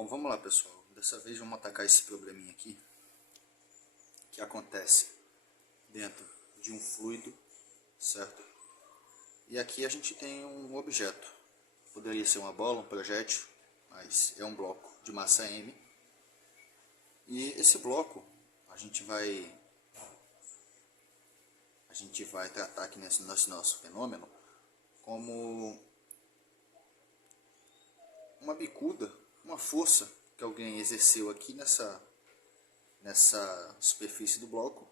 Bom, vamos lá, pessoal. Dessa vez vamos atacar esse probleminha aqui, que acontece dentro de um fluido, certo? E aqui a gente tem um objeto. Poderia ser uma bola, um projétil, mas é um bloco de massa M. E esse bloco a gente vai tratar aqui nesse nosso fenômeno como uma bicuda, uma força que alguém exerceu aqui nessa superfície do bloco.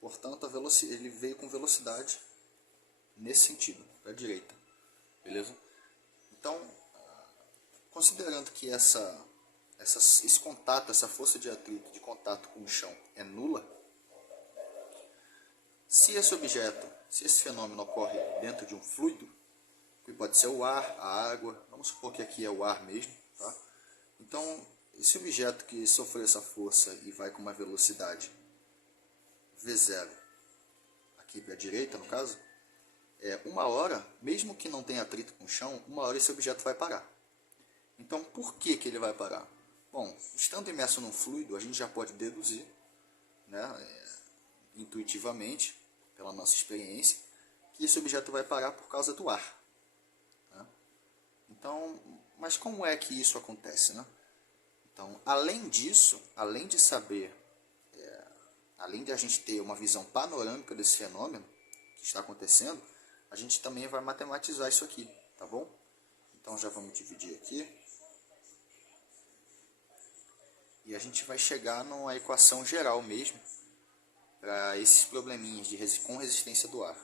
Portanto, ele veio com velocidade nesse sentido, para a direita, beleza? Então, considerando que esse contato, essa força de atrito, de contato com o chão é nula, se esse fenômeno ocorre dentro de um fluido, que pode ser o ar, a água, vamos supor que aqui é o ar mesmo, tá? Então, esse objeto que sofreu essa força e vai com uma velocidade V0, aqui para a direita no caso, uma hora, mesmo que não tenha atrito com o chão, uma hora esse objeto vai parar. Então, por que ele vai parar? Bom, estando imerso num fluido, a gente já pode deduzir, né, intuitivamente, pela nossa experiência, que esse objeto vai parar por causa do ar. Né? Então, mas como é que isso acontece, né? Então, além disso, além de saber, além de a gente ter uma visão panorâmica desse fenômeno que está acontecendo, a gente também vai matematizar isso aqui, tá bom? Então já vamos dividir aqui. E a gente vai chegar numa equação geral mesmo, para esses probleminhas com resistência do ar,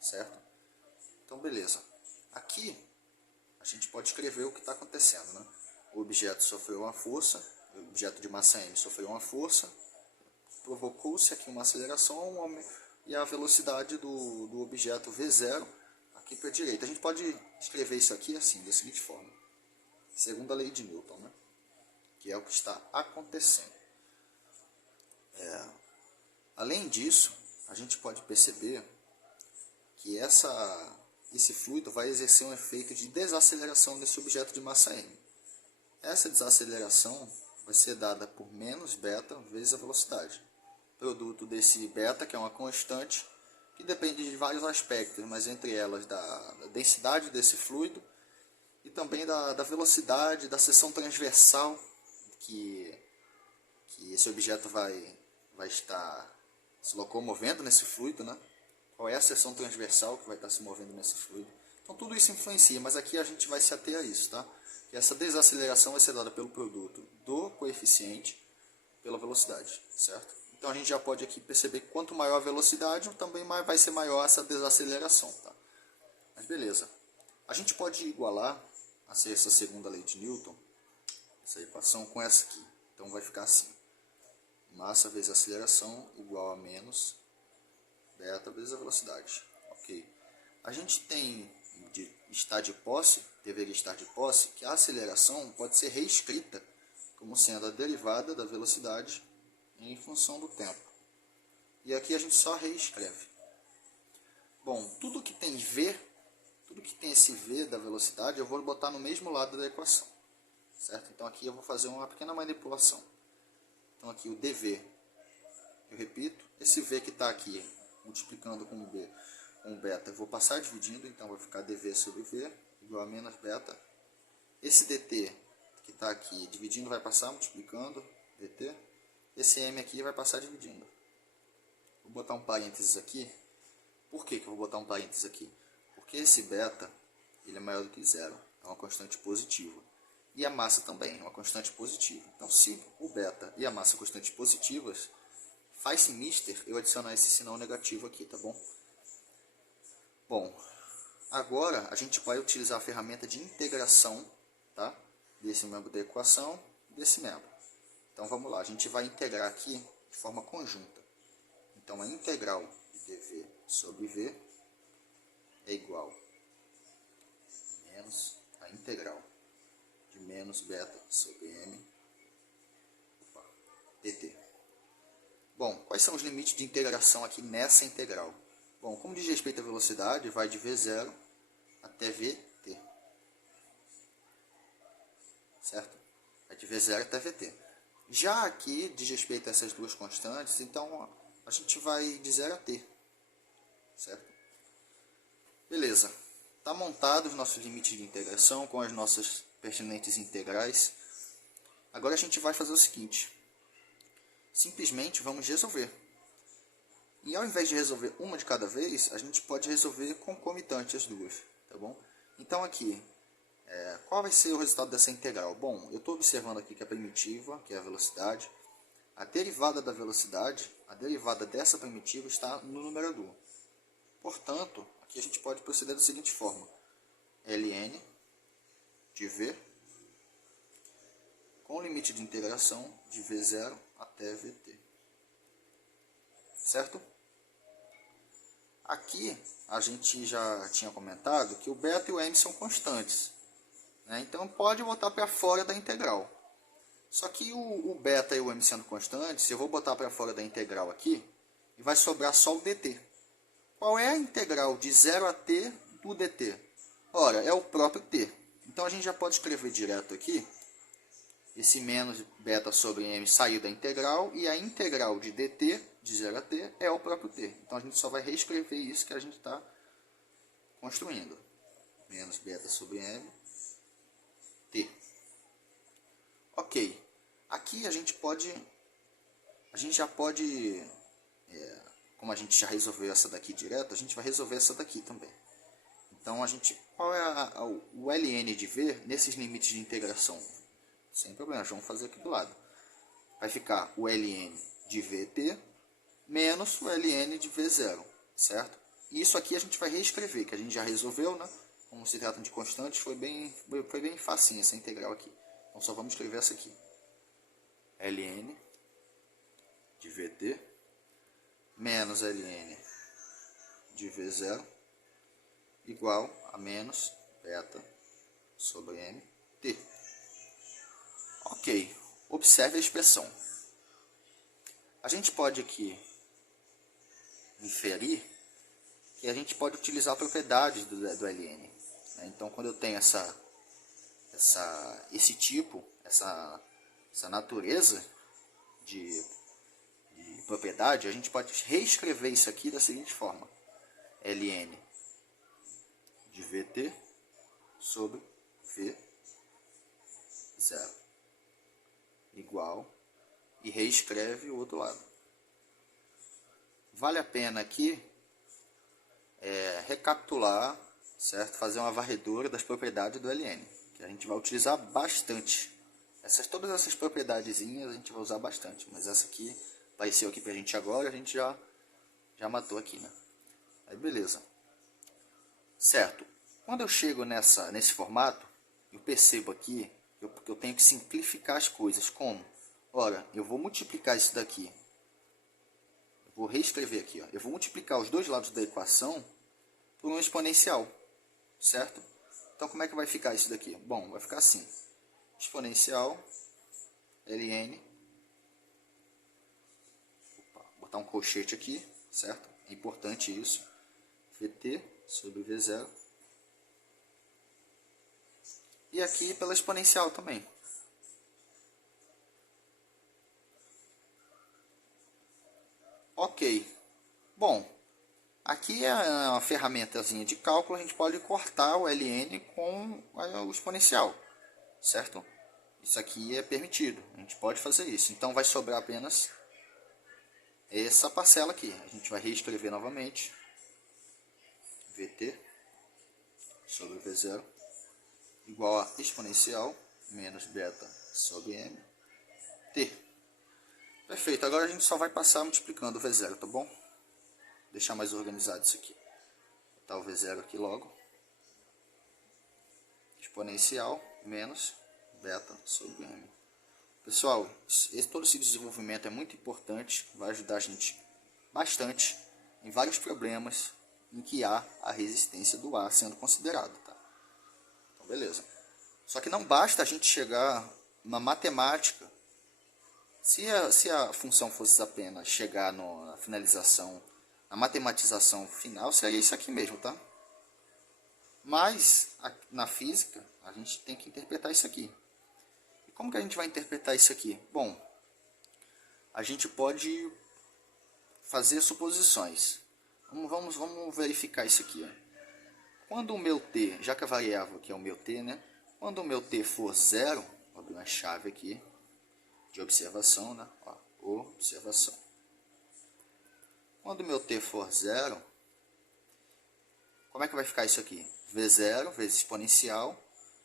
certo? Então beleza. Aqui a gente pode escrever o que está acontecendo, né? O objeto sofreu uma força, o objeto de massa m sofreu uma força, provocou-se aqui uma aceleração e a velocidade do objeto V0 aqui para a direita. A gente pode escrever isso aqui assim, da seguinte forma. Segunda lei de Newton, né? Que é o que está acontecendo. Além disso, a gente pode perceber que esse fluido vai exercer um efeito de desaceleração nesse objeto de massa m. Essa desaceleração vai ser dada por menos beta vezes a velocidade. Produto desse beta, que é uma constante, que depende de vários aspectos, mas entre elas da densidade desse fluido e também da velocidade, da seção transversal que esse objeto vai estar se locomovendo nesse fluido, né? Qual é a seção transversal que vai estar se movendo nesse fluido. Então tudo isso influencia, mas aqui a gente vai se ater a isso, tá? Que essa desaceleração vai ser dada pelo produto do coeficiente pela velocidade, certo? Então a gente já pode aqui perceber que quanto maior a velocidade, também vai ser maior essa desaceleração, tá? Mas beleza. A gente pode igualar essa segunda lei de Newton, essa equação, com essa aqui. Então vai ficar assim. Massa vezes aceleração igual a menos beta vezes a velocidade. Ok. A gente deveria estar de posse, que a aceleração pode ser reescrita como sendo a derivada da velocidade em função do tempo. E aqui a gente só reescreve. Bom, tudo que tem esse V da velocidade, eu vou botar no mesmo lado da equação. Certo? Então aqui eu vou fazer uma pequena manipulação. Então aqui o dV, eu repito, esse V que está aqui multiplicando com o beta, eu vou passar dividindo, então vai ficar dV sobre V igual a menos beta. Esse dt que está aqui dividindo vai passar multiplicando, dt. Esse m aqui vai passar dividindo. Vou botar um parênteses aqui. Por que eu vou botar um parênteses aqui? Porque esse beta ele é maior do que zero, é uma constante positiva. E a massa também é uma constante positiva. Então, se o beta e a massa são constantes positivas, faz-se mister eu adicionar esse sinal negativo aqui, tá bom? Bom, agora a gente vai utilizar a ferramenta de integração, tá? Desse membro da equação, desse membro. Então vamos lá, a gente vai integrar aqui de forma conjunta. Então a integral de dv sobre v é igual a menos a integral de menos beta sobre m dt. Bom, quais são os limites de integração aqui nessa integral? Bom, como diz respeito à velocidade, vai de v0 até vt. Certo? Vai de V0 até Vt. Já aqui, diz respeito a essas duas constantes, então a gente vai de 0 a t. Certo? Beleza. Está montado os nossos limites de integração com as nossas pertinentes integrais. Agora a gente vai fazer o seguinte. Simplesmente vamos resolver. E ao invés de resolver uma de cada vez, a gente pode resolver concomitante as duas. Tá bom? Então aqui, qual vai ser o resultado dessa integral? Bom, eu estou observando aqui que a primitiva, que é a velocidade, a derivada da velocidade, a derivada dessa primitiva está no numerador. Portanto, aqui a gente pode proceder da seguinte forma. ln de v com limite de integração de v0 até vt. Certo? Aqui a gente já tinha comentado que o beta e o m são constantes, né? Então pode botar para fora da integral. Só que o beta e o m sendo constantes, eu vou botar para fora da integral aqui e vai sobrar só o dt. Qual é a integral de 0 a t do dt? Ora, é o próprio t. Então a gente já pode escrever direto aqui. Esse menos beta sobre m saiu da integral e a integral de dt, de 0 a t, é o próprio t. Então a gente só vai reescrever isso que a gente está construindo. Menos beta sobre m, t. Ok. Aqui a gente já pode, como a gente já resolveu essa daqui direto, a gente vai resolver essa daqui também. Então qual é o ln de v nesses limites de integração? Sem problema, vamos fazer aqui do lado. Vai ficar o ln de vt menos o ln de v0, certo? E isso aqui a gente vai reescrever, que a gente já resolveu, né? Como se trata de constantes, foi bem facinho essa integral aqui. Então só vamos escrever essa aqui. ln de vt menos ln de v0 igual a menos beta sobre mt. Ok, observe a expressão. A gente pode aqui inferir que a gente pode utilizar propriedades do ln. Então, quando eu tenho esse tipo, essa natureza de propriedade, a gente pode reescrever isso aqui da seguinte forma. ln de vt sobre v0 igual, e reescreve o outro lado. Vale a pena aqui recapitular, certo? Fazer uma varredura das propriedades do ln, que a gente vai utilizar bastante. Todas essas propriedadezinhas a gente vai usar bastante, mas essa aqui apareceu aqui pra gente agora, a gente já matou aqui, né? Aí beleza. Certo. Quando eu chego nesse formato, eu percebo aqui que eu tenho que simplificar as coisas. Como? Ora, eu vou multiplicar isso daqui. Eu vou reescrever aqui. Ó. Eu vou multiplicar os dois lados da equação por um exponencial. Certo? Então, como é que vai ficar isso daqui? Bom, vai ficar assim. Exponencial ln. Vou botar um colchete aqui. Certo? É importante isso. Vt sobre v0. E aqui pela exponencial também. Ok. Bom, aqui é uma ferramentazinha de cálculo, a gente pode cortar o ln com o exponencial, certo? Isso aqui é permitido, a gente pode fazer isso. Então vai sobrar apenas essa parcela aqui. A gente vai reescrever novamente. Vt sobre v0 igual a exponencial menos beta sobre m t. Perfeito, agora a gente só vai passar multiplicando o v0, tá bom? Deixar mais organizado isso aqui. Vou botar o v0 aqui logo. Exponencial menos beta sobre m. Pessoal, todo esse desenvolvimento é muito importante, vai ajudar a gente bastante em vários problemas em que há a resistência do ar sendo considerado, tá? Então, beleza. Só que não basta a gente chegar na matemática. Se a função fosse apenas chegar na finalização, na matematização final, seria isso aqui mesmo, tá? Mas, na física, a gente tem que interpretar isso aqui. como que a gente vai interpretar isso aqui? Bom, a gente pode fazer suposições. Vamos verificar isso aqui. Ó. Quando o meu t, já que a variável aqui é o meu t, né? Quando o meu t for zero, vou abrir uma chave aqui de observação, né? Ó, observação. Quando o meu t for zero, como é que vai ficar isso aqui? V0 vezes exponencial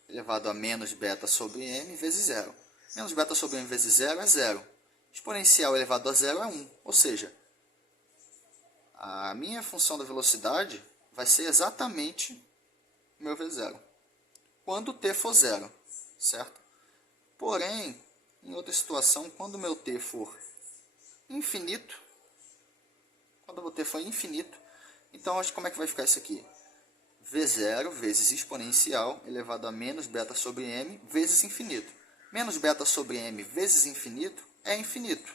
elevado a menos beta sobre m vezes zero. Menos beta sobre m vezes zero é zero. Exponencial elevado a zero é 1. Ou seja, a minha função da velocidade vai ser exatamente o meu V0. Quando t for zero, certo? Porém, em outra situação, quando o meu t for infinito, então como é que vai ficar isso aqui? V0 vezes exponencial elevado a menos beta sobre m vezes infinito. Menos beta sobre m vezes infinito é infinito,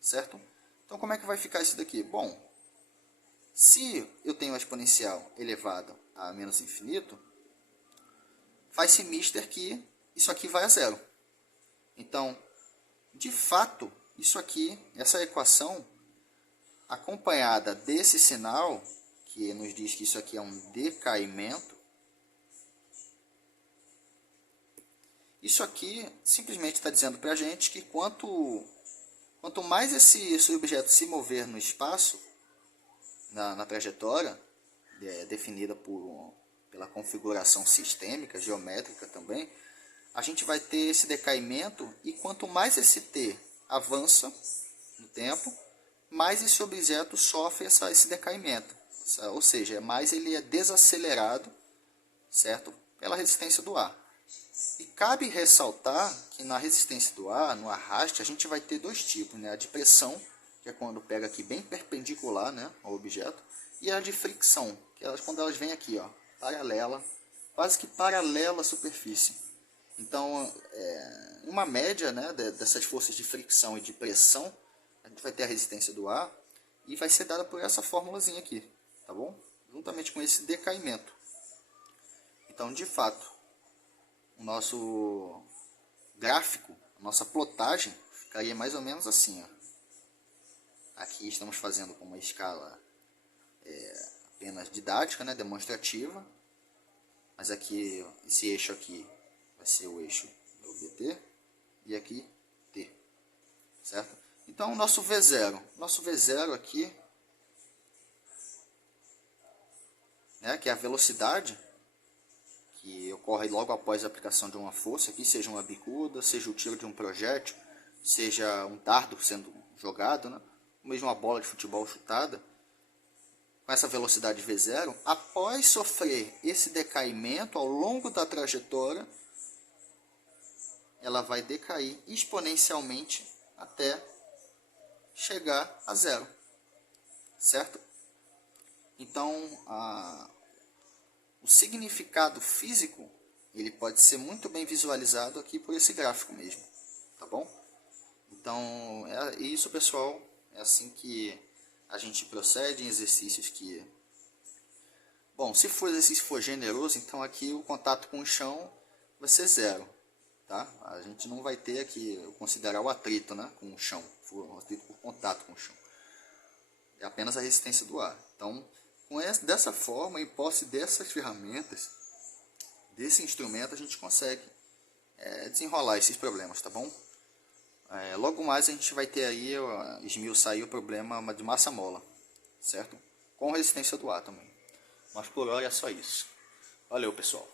certo? Então como é que vai ficar isso daqui? Bom, se eu tenho a exponencial elevada a menos infinito, faz-se mister que isso aqui vai a zero. Então, de fato, isso aqui, essa equação, acompanhada desse sinal, que nos diz que isso aqui é um decaimento, isso aqui simplesmente está dizendo para a gente que quanto mais esse objeto se mover no espaço, na trajetória, definida pela configuração sistêmica, geométrica também, a gente vai ter esse decaimento, e quanto mais esse t avança no tempo, mais esse objeto sofre esse decaimento. Ou seja, mais ele é desacelerado, certo? Pela resistência do ar. E cabe ressaltar que na resistência do ar, no arraste, a gente vai ter dois tipos, né? A de pressão, que é quando pega aqui bem perpendicular, né, ao objeto, e a de fricção, que é quando elas vêm aqui, ó, paralela, quase que paralela à superfície. Então, uma média, né, dessas forças de fricção e de pressão, a gente vai ter a resistência do ar, e vai ser dada por essa formulazinha aqui, tá bom? Juntamente com esse decaimento. Então, de fato, o nosso gráfico, a nossa plotagem, ficaria mais ou menos assim, ó. Aqui estamos fazendo com uma escala apenas didática, né, demonstrativa. Mas aqui, esse eixo aqui vai ser o eixo do dt. E aqui, t. Certo? Então, o nosso V0. Nosso V0 aqui, né, que é a velocidade que ocorre logo após a aplicação de uma força, aqui, seja uma bicuda, seja o tiro de um projétil, seja um dardo sendo jogado, né, ou mesmo uma bola de futebol chutada, com essa velocidade V0, após sofrer esse decaimento ao longo da trajetória, ela vai decair exponencialmente até chegar a zero, certo? Então, o significado físico, ele pode ser muito bem visualizado aqui por esse gráfico mesmo, tá bom? Então, é isso, pessoal. É assim que a gente procede em exercícios que... Bom, se o exercício for generoso, então aqui o contato com o chão vai ser zero, tá? A gente não vai ter aqui, considerar o atrito, né, com o chão, o atrito por contato com o chão. É apenas a resistência do ar. Então, dessa forma, em posse dessas ferramentas, desse instrumento, a gente consegue desenrolar esses problemas, tá bom? Logo mais a gente vai ter aí, esmiuçar aí o problema de massa-mola, certo? Com resistência do ar também. Mas por hora é só isso. Valeu, pessoal.